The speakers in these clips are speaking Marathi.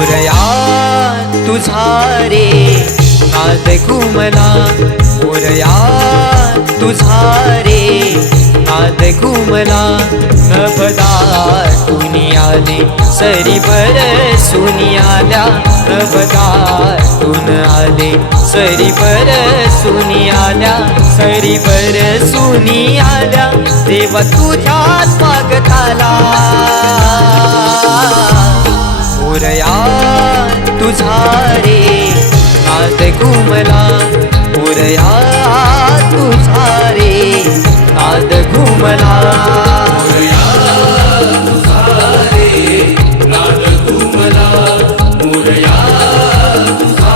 मोरया तुझा रे नाद घुमला, मोरया तुझा रे नाद घुमला. नभदाटून आले सरी बरसून आल्या, नभदाटून आले सरी बरसून आल्या, सरी बरसून आल्या. देवा तुझ्या स्वागताला, मोरया तुझा रे नाद घुमला, मोरया तुझा रे नाद घुमला. मोरया तुझा रे नाद घुमला, मोरया तुझा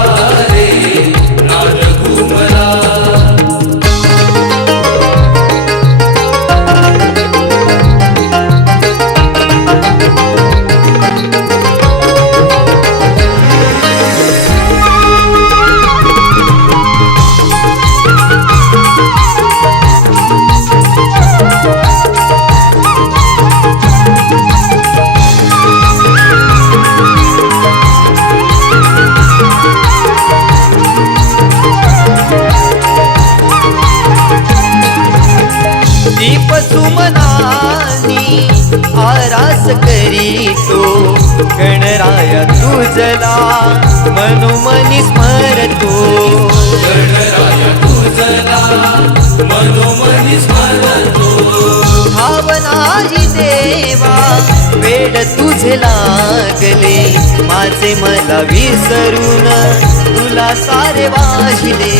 रे नाद घुमला. दीप सुमनानी आरास करीतो, गणराया तुझला मनोमनी स्मरतो. गणराया तुझला मनोमनी स्मरतो. भावनाही देवा वेड तुझे लागले, माझे मला विसरून तुला सारे वाहिले.